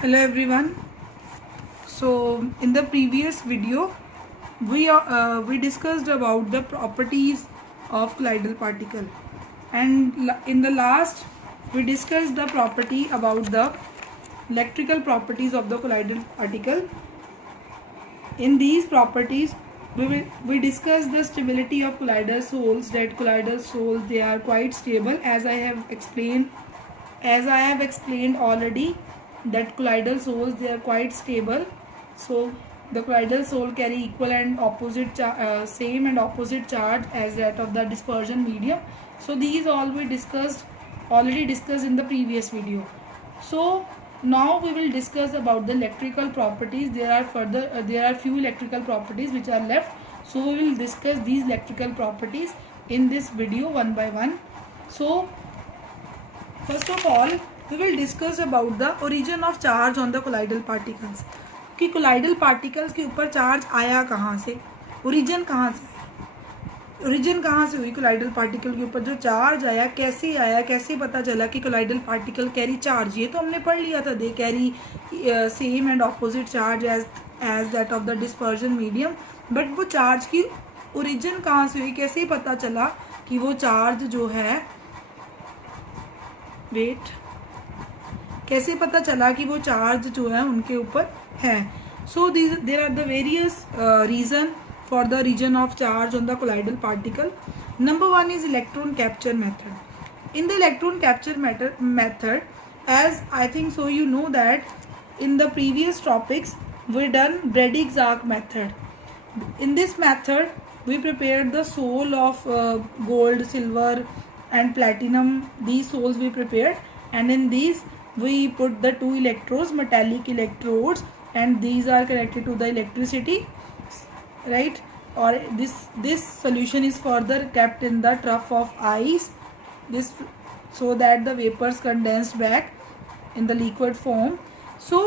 Hello everyone. So in the previous video we discussed about the properties of colloidal particle, and in the last we discussed the property about the electrical properties of the colloidal particle. In these properties we discuss the stability of colloidal soles, that colloidal soles, they are quite stable, as I have explained already, that colloidal soles, they are quite stable. So the colloidal sole carry equal and opposite same and opposite charge as that of the dispersion medium. So these all we already discussed in the previous video. So now we will discuss about the electrical properties. There are few electrical properties which are left, so we will discuss these electrical properties in this video one by one. So first of all we will discuss about the origin of charge on the colloidal particles, कि colloidal particles के ऊपर charge आया कहाँ से, origin कहाँ से हुई colloidal particle के ऊपर जो चार्ज आया, कैसे पता चला कि colloidal particle कैरी चार्ज, ये तो हमने पढ़ लिया था, they carry same and opposite charge as that of the dispersion medium. But वो चार्ज की ओरिजिन कहाँ से हुई, कैसे पता चला कि वो चार्ज जो है, कैसे पता चला कि वो चार्ज जो है उनके ऊपर है. So there are the various reason for the region of charge on the colloidal particle. Number one is electron capture method. In the electron capture method, as I think so you know that in the previous topics we done Bradig's arc method. In this method we prepared the sole of gold, silver and platinum. These soles we prepared, and in these we put the two electrodes, metallic electrodes, and these are connected to the electricity, right? Or this solution is further kept in the trough of ice, this so that the vapors condensed back in the liquid form. So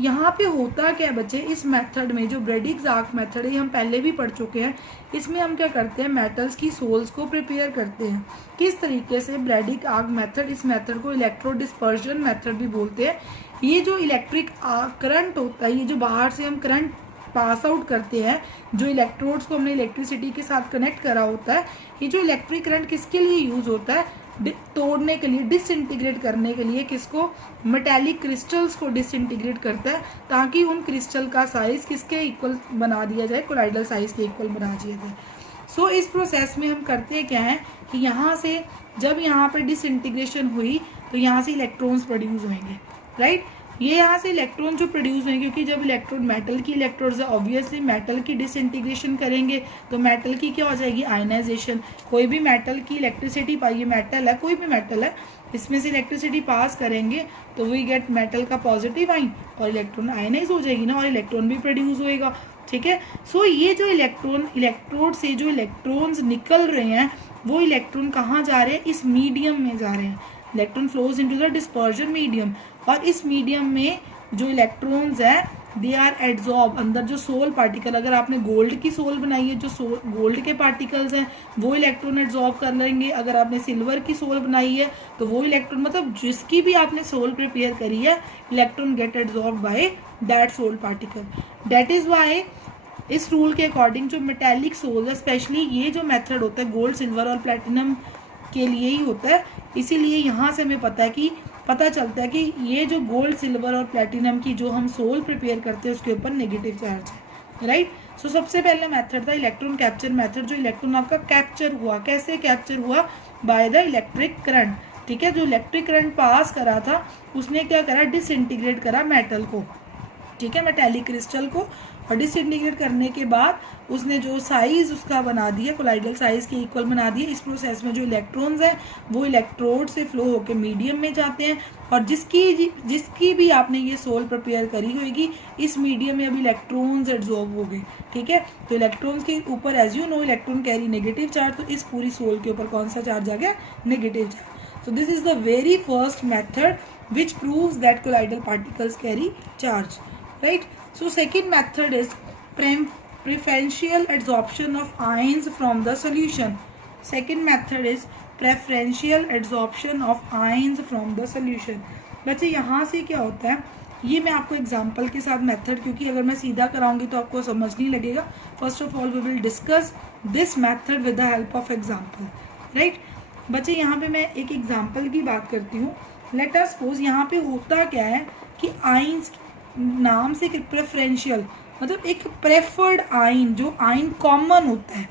यहाँ पे होता क्या बच्चे, इस method में जो ब्रेडिग्स arc method है, हम पहले भी पढ़ चुके हैं. इसमें हम क्या करते हैं, मेटल्स की सोल्स को प्रिपेयर करते हैं. किस तरीके से, ब्रेडिग आर्क मेथड, इस मेथड को इलेक्ट्रो डिस्पर्जन मेथड भी बोलते हैं. ये जो इलेक्ट्रिक करंट होता है, ये जो बाहर से हम करंट पास आउट करते हैं, जो इलेक्ट्रोड्स को हमने इलेक्ट्रिसिटी के साथ कनेक्ट करा होता है, ये जो इलेक्ट्रिक करंट किसके लिए यूज होता है, तोड़ने के लिए, डिसइंटीग्रेट करने के लिए. किसको, मेटालिक क्रिस्टल्स को डिसइंटीग्रेट करता है, ताकि उन क्रिस्टल का साइज किसके इक्वल बना दिया जाए, कोलाइडल साइज के इक्वल बना दिया जाए. सो इस प्रोसेस में हम करते क्या है कि यहाँ से जब यहाँ पे डिसइंटीग्रेशन हुई तो यहाँ से इलेक्ट्रॉन्स प्रोड्यूस होंगे, राइट. ये यहाँ से इलेक्ट्रॉन जो प्रोड्यूस होंगे, क्योंकि जब इलेक्ट्रॉन मेटल की इलेक्ट्रोड्स है, ऑब्वियसली मेटल की डिसइंटीग्रेशन करेंगे तो मेटल की क्या हो जाएगी, आयनाइजेशन. कोई भी मेटल की इलेक्ट्रिसिटी पाइए, मेटल है, कोई भी मेटल है, इसमें से इलेक्ट्रिसिटी पास करेंगे तो वी गेट मेटल का पॉजिटिव आइन और इलेक्ट्रॉन आयनाइज हो जाएगी ना, और इलेक्ट्रॉन भी प्रोड्यूस होएगा. ठीक है. सो ये जो इलेक्ट्रोड से जो इलेक्ट्रॉन्स निकल रहे हैं, वो इलेक्ट्रॉन कहाँ जा रहे हैं, इस मीडियम में जा रहे हैं. Electron flows into the dispersion medium, और इस मीडियम में जो इलेक्ट्रॉन्स हैं दे आर एड्जॉर्ब. अंदर जो सोल पार्टिकल, अगर आपने गोल्ड की सोल बनाई है, जो गोल्ड के पार्टिकल्स हैं वो इलेक्ट्रॉन एड्जॉर्ब कर लेंगे. अगर आपने सिल्वर की सोल बनाई है तो वो इलेक्ट्रॉन, मतलब जिसकी भी आपने सोल प्रिपेयर करी है, electron get adsorb by that sol particle. That is why इस रूल के अकॉर्डिंग जो मेटालिक सोल है, स्पेशली ये जो मेथड होता है गोल्ड, सिल्वर और प्लेटिनम के लिए ही होता है. इसीलिए यहाँ से हमें पता चलता है कि ये जो गोल्ड, सिल्वर और प्लेटिनम की जो हम सोल प्रिपेयर करते हैं उसके ऊपर नेगेटिव चार्ज है, राइट. सो सबसे पहले मेथड था इलेक्ट्रॉन कैप्चर मेथड. जो इलेक्ट्रॉन आपका कैप्चर हुआ, कैसे कैप्चर हुआ, बाय द इलेक्ट्रिक करंट. ठीक है. जो इलेक्ट्रिक करंट पास करा था उसने क्या करा, डिसइंटीग्रेट करा मेटल को, ठीक है, मेटालिक क्रिस्टल को, और डिसइंटीग्रेट करने के बाद उसने जो साइज उसका बना दिया, कोलाइडल साइज के इक्वल बना दिया. इस प्रोसेस में जो इलेक्ट्रॉन्स हैं वो इलेक्ट्रोड से फ्लो होकर मीडियम में जाते हैं, और जिसकी भी आपने ये सोल प्रिपेयर करी होगी, इस मीडियम में अभी इलेक्ट्रॉन्स एब्जॉर्ब हो गए. ठीक है. तो इलेक्ट्रॉन्स के ऊपर, as you know, electron carry negative charge, तो इस पूरी सोल के ऊपर कौन सा चार्ज आ गया, negative charge. So this is the very first method which proves that colloidal particles carry charge, right. So second method is preferential adsorption of ions from the solution. Second method is preferential adsorption of ions from the solution. बच्चे यहाँ से क्या होता है, ये मैं आपको example के साथ मेथड, क्योंकि अगर मैं सीधा कराऊंगी तो आपको समझ नहीं लगेगा. First of all we will discuss this method with the help of example. Right बच्चे, यहाँ पे मैं एक एग्जांपल की बात करती हूँ. लेट अस सपोज यहाँ पे होता क्या है कि आइंस नाम से प्रेफरेंशियल, मतलब एक प्रेफर्ड आइन, जो आइन कॉमन होता है,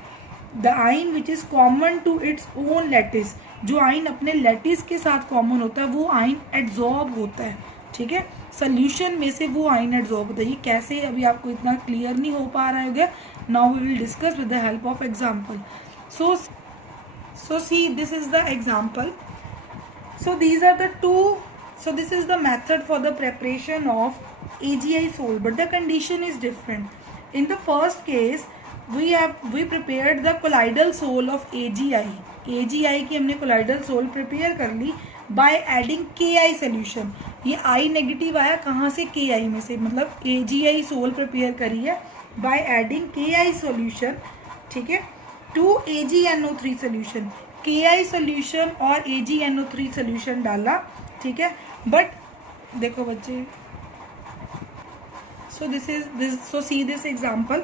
the ion which is common to its own lattice, जो आइन अपने लैटिस के साथ कॉमन होता है वो आइन एड्जॉर्ब होता है. ठीक है, सोल्यूशन में से वो आइन एड्जॉर्ब होता है. ये कैसे, अभी आपको इतना क्लियर नहीं हो पा रहा होगा. Now we will discuss with the help of example. So see, this is the example. So these are the two. So this is the method for the preparation of AGI sole, but the condition is different. In the first case, we prepared the colloidal sole of AGI. AGI की हमने colloidal sole prepare कर ली by adding KI solution. ये I negative आया कहाँ से, KI में से, मतलब AGI sole prepare करी है by adding KI solution. ठीक है, to AgNO3 solution, KI solution और AgNO3 सोल्यूशन डाला. ठीक है, बट देखो बच्चे, सो सी दिस एग्जांपल.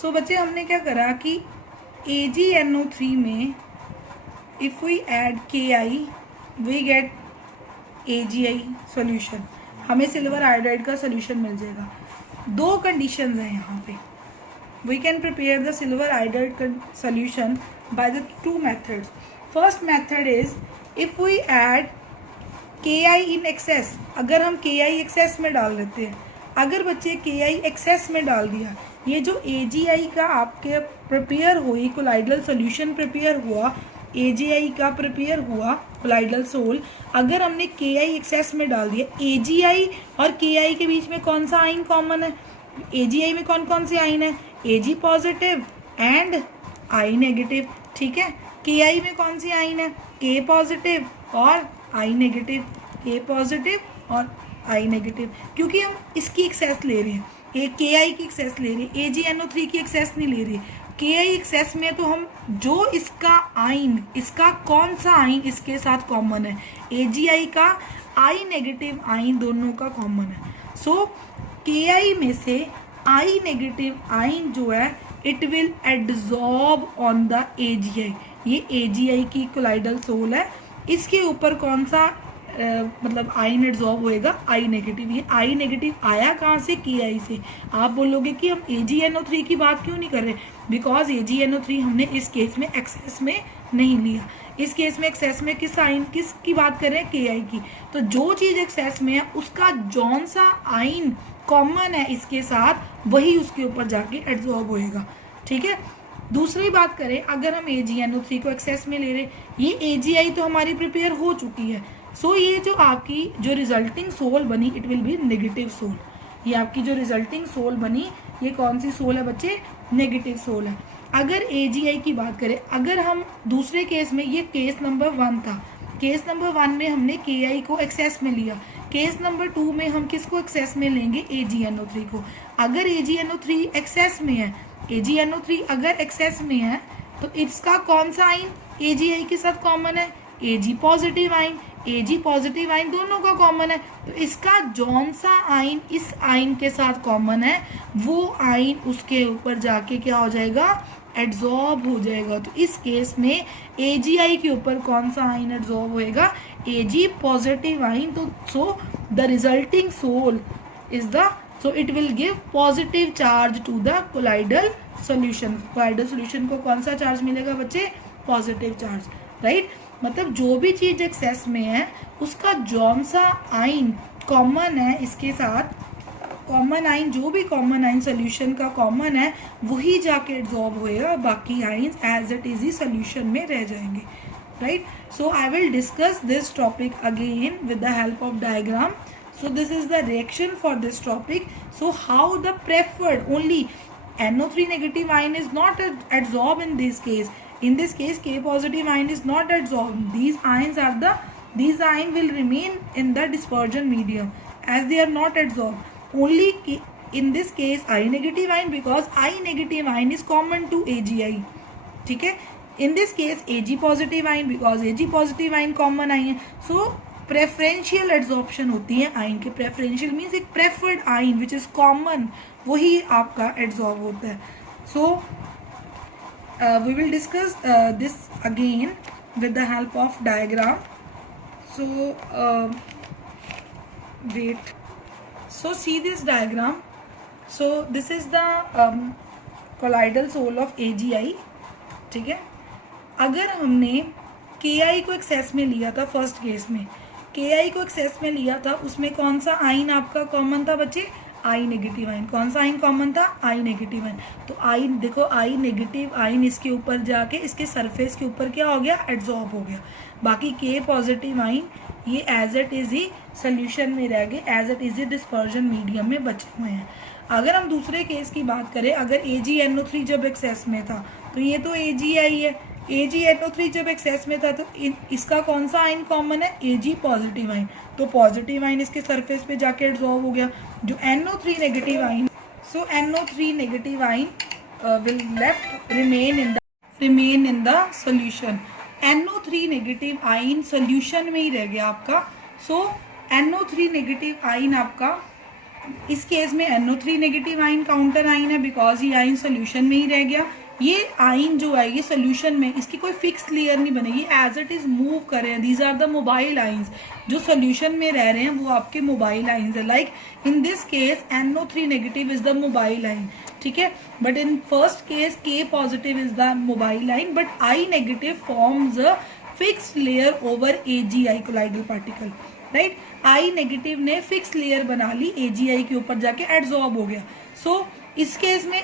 सो बच्चे हमने क्या करा कि AgNO3 में if we add KI we get AgI solution. हमें सिल्वर आयोडाइड का सोल्यूशन मिल जाएगा. दो कंडीशंस हैं यहाँ पे. We can prepare the silver iodide solution by the two methods. First method is if we add KI in excess. अगर हम KI excess में डाल देते हैं, अगर बच्चे KI excess में डाल दिया, ये जो AGI का आपके प्रिपेयर हुई कोलाइडल सोल्यूशन प्रिपेयर हुआ, AGI का प्रिपेयर हुआ कोलाइडल सोल, अगर हमने KI excess में डाल दिया, AGI और KI के बीच में कौन सा आइन कॉमन है? AGI में कौन कौन से आइन है? Ag positive and I negative. ठीक है, KI में कौन सी आइन है? K पॉजिटिव और I नेगेटिव. K पॉजिटिव और I नेगेटिव, क्योंकि हम इसकी एक्सेस ले रहे हैं, ये KI की एक्सेस ले रहे हैं, AgNO3 की एक्सेस नहीं ले रहे. KI एक्सेस में तो हम जो इसका आइन, इसका कौन सा आइन इसके साथ कॉमन है? AGI का I नेगेटिव आइन दोनों का कॉमन है. सो KI में से I नेगेटिव आइन जो है it will adsorb on the AGI. ये AGI की कोलाइडल सोल है, इसके ऊपर कौन सा मतलब आइन एड्जॉर्ब होएगा? I negative. ये I नेगेटिव आया कहाँ से? KI से. आप बोलोगे कि हम AgNO3 की बात क्यों नहीं कर रहे? बिकॉज AgNO3 हमने इस केस में एक्सेस में नहीं लिया. इस केस में एक्सेस में किसकी बात कर रहे हैं? KI की. तो जो चीज़ एक्सेस में है उसका जौन सा आइन कॉमन है इसके साथ, वही उसके ऊपर जाके एड्जॉर्ब होएगा. ठीक है, दूसरी बात करें, अगर हम AgNO3 को एक्सेस में ले रहे, ये AGI तो हमारी प्रिपेयर हो चुकी है. सो ये जो आपकी जो रिजल्टिंग सोल बनी it will be negative sol. ये आपकी जो रिजल्टिंग सोल बनी ये कौन सी सोल है बच्चे? नेगेटिव सोल है. अगर AGI की बात करें, अगर हम दूसरे केस में, ये केस नंबर 1 था, केस नंबर 1 में हमने KI को एक्सेस में लिया, केस नंबर 2 में हम किसको एक्सेस में लेंगे? AgNO3 को. अगर AgNO3 एक्सेस में है, AgNO3 अगर एक्सेस में है तो इसका कौन सा आइन AGI के साथ कॉमन है? Ag पॉजिटिव आइन. Ag पॉजिटिव आइन दोनों का कॉमन है, तो इसका जौन सा आइन इस आइन के साथ कॉमन है वो आइन उसके ऊपर जाके क्या हो जाएगा? एड्जॉर्ब हो जाएगा. तो इस केस में AGI के ऊपर कौन सा आइन एड्जॉर्ब होएगा? Ag positive ion. तो so the resulting sol is the, so it will give positive charge to the colloidal solution. Colloidal solution को कौन सा चार्ज मिलेगा बच्चे? Positive charge. राइट, मतलब जो भी चीज़ एक्सेस में है उसका जौन सा आइन कॉमन है इसके साथ, कॉमन आइन, जो भी कॉमन आइन सोल्यूशन का कॉमन है वही जाके एड्जॉर्ब होएगा, बाकी आइंस एज इट इज ही सोल्यूशन में रह जाएंगे. Right, so I will discuss this topic again with the help of diagram. So this is the reaction for this topic. So how the preferred only NO3 negative ion is not adsorbed in this case. In this case, K positive ion is not adsorbed. These ions will remain in the dispersion medium as they are not adsorbed. Only in this case I negative ion, because I negative ion is common to AGI. ठीक है. In this case Ag positive ion, because Ag positive ion common ion है. So preferential adsorption होती है ion की. Preferential means एक preferred ion which is common, वही आपका adsorb होता है. So we will discuss this again with the help of diagram. So wait, so see this diagram. So this is the colloidal soul of AgI. ठीक है, अगर हमने KI को access में लिया था, फर्स्ट केस में KI को एक्सेस में लिया था, उसमें कौन सा आइन आपका कॉमन था बच्चे? आई नेगेटिव आइन. कौन सा आइन कॉमन था? आई नेगेटिव आइन. तो आई देखो, आई नेगेटिव आइन इसके ऊपर जाके इसके सरफेस के ऊपर क्या हो गया? एड्सॉर्ब हो गया. बाकी के पॉजिटिव आइन ये एज इट इज ही सोल्यूशन में रह गए, एज इट इज ही डिस्पर्जन मीडियम में बचे हुए हैं. अगर हम दूसरे केस की बात करें, अगर AgNO3 जब एक्सेस में था, तो ये तो AgI है. AgNO3 जब एक्सेस में था, तो इसका कौन सा आइन कॉमन है? Ag positive ion. तो पॉजिटिव आइन इसके सरफेस पे जाके एड्सॉर्ब हो गया. जो NO3 negative ion, so NO3 negative ion will left remain in the solution. NO3 negative ion solution में ही रह गया आपका. सो NO3 नेगेटिव आइन आपका, इस केस में NO3 नेगेटिव आइन काउंटर आइन है, बिकॉज ये आइन सोल्यूशन में ही रह गया. ये आइन जो है ये सोल्यूशन में, इसकी कोई फिक्स लेयर नहीं बनेगी, एज इट इज मूव कर रहे हैं. These are the mobile ions. जो सोल्यूशन में रह रहे हैं वो आपके मोबाइल आइंस है. Like in this case NO3 negative is the mobile ion. ठीक है, but in first case K positive is the mobile ion, but I negative forms a fixed layer over AgI colloidal particle. Right, I negative ने fix layer बना ली, AgI के ऊपर जाके adsorb हो गया. सो इस केस में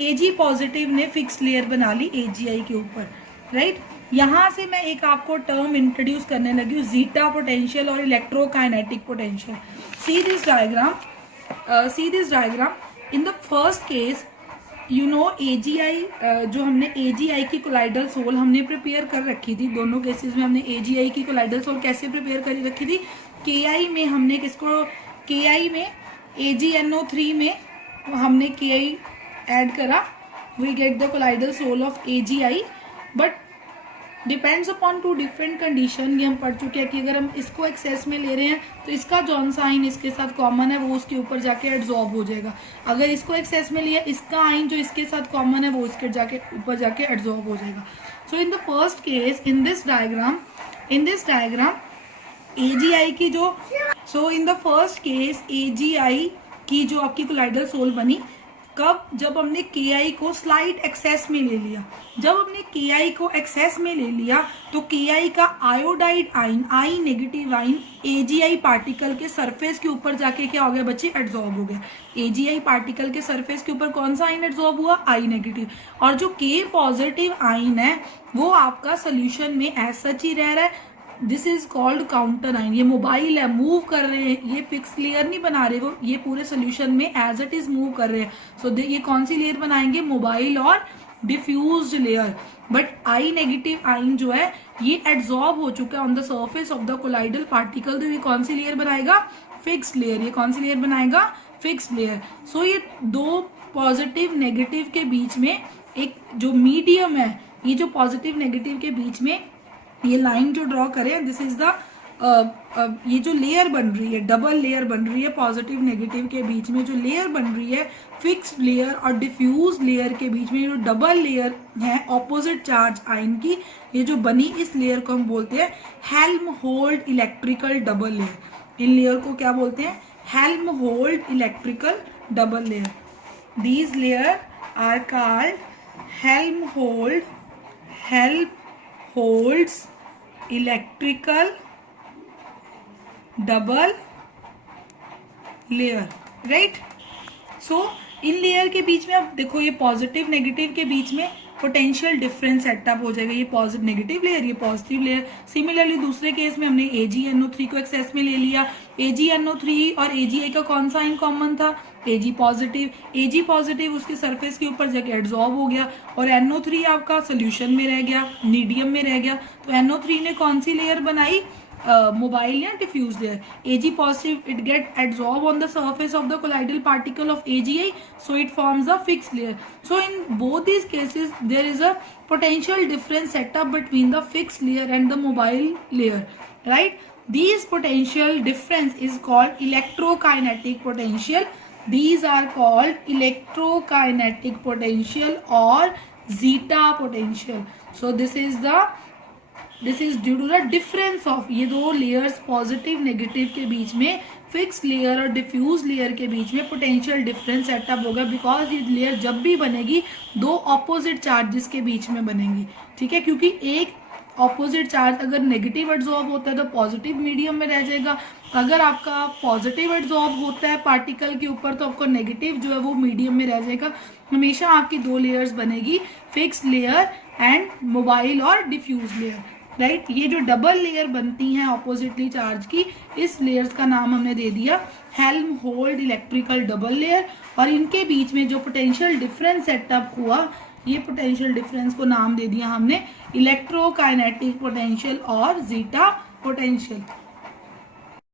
Ag पॉजिटिव ने फिक्स लेयर बना ली AgI के ऊपर. राइट, यहाँ से मैं एक आपको टर्म इंट्रोड्यूस करने लगी हूँ, जीटा पोटेंशियल और electrokinetic potential. See this diagram. In the first case you know AgI, जो हमने AgI की कोलाइडल सोल हमने प्रिपेयर कर रखी थी. दोनों केसेस में हमने AgI की कोलाइडल सोल कैसे प्रिपेयर कर रखी थी? KI में हमने किसको, KI में AgNO3 में हमने KI ऐड करा, we get the colloidal sol of AgI. But depends upon two different condition. ये हम पढ़ चुके हैं कि अगर हम इसको एक्सेस में ले रहे हैं तो इसका जौन सा आइन इसके साथ कॉमन है वो उसके ऊपर जाके एड्सॉर्ब हो जाएगा. अगर इसको एक्सेस में लिया, इसका आइन जो इसके साथ कॉमन है वो इसके ऊपर जाके एड्सॉर्ब हो जाएगा. So in the first case in this diagram AgI की जो, so in the first case AgI की जो आपकी कोलाइडल सोल बनी, कब? जब हमने KI को स्लाइट एक्सेस में ले लिया. जब हमने KI को एक्सेस में ले लिया तो KI का आयोडाइड आइन, I नेगेटिव आइन AgI पार्टिकल के सरफेस के ऊपर जाके क्या हो गया बच्चे? एड्सॉर्ब हो गया. AgI पार्टिकल के सरफेस के ऊपर कौन सा आइन एड्सॉर्ब हुआ? I negative. और जो K पॉजिटिव आइन है वो आपका सोल्यूशन में एज सच ही रह रहा है. दिस इज कॉल्ड काउंटर आइन. ये मोबाइल है, मूव कर रहे हैं, ये फिक्स लेयर नहीं बना रहे, वो ये पूरे सोल्यूशन में एज इट इज मूव कर रहे हैं. सो ये कौन सी लेयर बनाएंगे? मोबाइल और diffused layer. But I negative ion जो है ये एड्सॉर्ब हो चुका है on the surface of the colloidal particle. तो ये कौन सी लेयर बनाएगा? Fixed layer. ये कौन सी लेयर बनाएगा? Fixed layer. सो ये दो पॉजिटिव नेगेटिव के बीच में एक जो मीडियम है, ये जो पॉजिटिव नेगेटिव के बीच में ये लाइन जो ड्रॉ करें, दिस इज द ये जो लेयर बन रही है, डबल लेयर बन रही है पॉजिटिव नेगेटिव के बीच में. जो लेयर बन रही है फिक्स्ड लेयर और डिफ्यूज लेयर के बीच में, जो डबल लेयर है ऑपोजिट चार्ज आइन की, ये जो बनी, इस लेयर को हम बोलते हैं हेल्महोल्ट्ज इलेक्ट्रिकल डबल लेयर. इन लेयर को क्या बोलते हैं? Helmholtz electrical double layer. These layer are called Helmholtz electrical double layer. Right, so इन लेयर के बीच में अब देखो, ये पॉजिटिव नेगेटिव के बीच में पोटेंशियल डिफरेंस सेटअप हो जाएगा. ये पॉजिटिव नेगेटिव लेयर, ये पॉजिटिव लेयर. सिमिलरली दूसरे केस में हमने AgNO3 को एक्सेस में ले लिया. AgNO3 और AgI का कौन सा आइन कॉमन था? Ag positive. Ag पॉजिटिव उसके सरफेस के ऊपर जाके एड्सॉर्ब हो गया और NO3 आपका सोल्यूशन में रह गया, मीडियम में रह गया. तो NO3 ने कौन सी लेयर बनाई? मोबाइल या diffuse layer. Ag positive, it get adsorb on the surface of the colloidal particle of AgI, so it forms a fixed layer. So in both these cases there is a potential difference set up between the fixed layer and the mobile layer, right? These potential difference is called electrokinetic potential. These are called electrokinetic potential or zeta potential. So this is due to the difference of ये दो layers positive negative के बीच में, fix layer और diffuse layer के बीच में potential difference setup होगा, बिकॉज ये लेयर जब भी बनेगी दो ऑपोजिट चार्जेस के बीच में बनेंगी, ठीक है, क्योंकि एक ऑपोजिट चार्ज अगर नेगेटिव एड्सॉर्ब होता है तो पॉजिटिव मीडियम में रह जाएगा, अगर आपका पॉजिटिव एड्सॉर्ब होता है पार्टिकल के ऊपर तो आपको नेगेटिव जो है वो मीडियम में रह जाएगा। हमेशा आपकी दो लेयर्स बनेगी, फिक्स लेयर एंड मोबाइल और डिफ्यूज लेयर, राइट। ये जो डबल लेयर बनती हैं ऑपोजिटली चार्ज की, इस लेयर्स का नाम हमने दे दिया हेल्महोल्ट्ज इलेक्ट्रिकल डबल लेयर, और इनके बीच में जो पोटेंशियल डिफरेंस सेटअप हुआ, ये पोटेंशियल डिफरेंस को नाम दे दिया हमने इलेक्ट्रोकाइनेटिक पोटेंशियल और जीटा पोटेंशियल।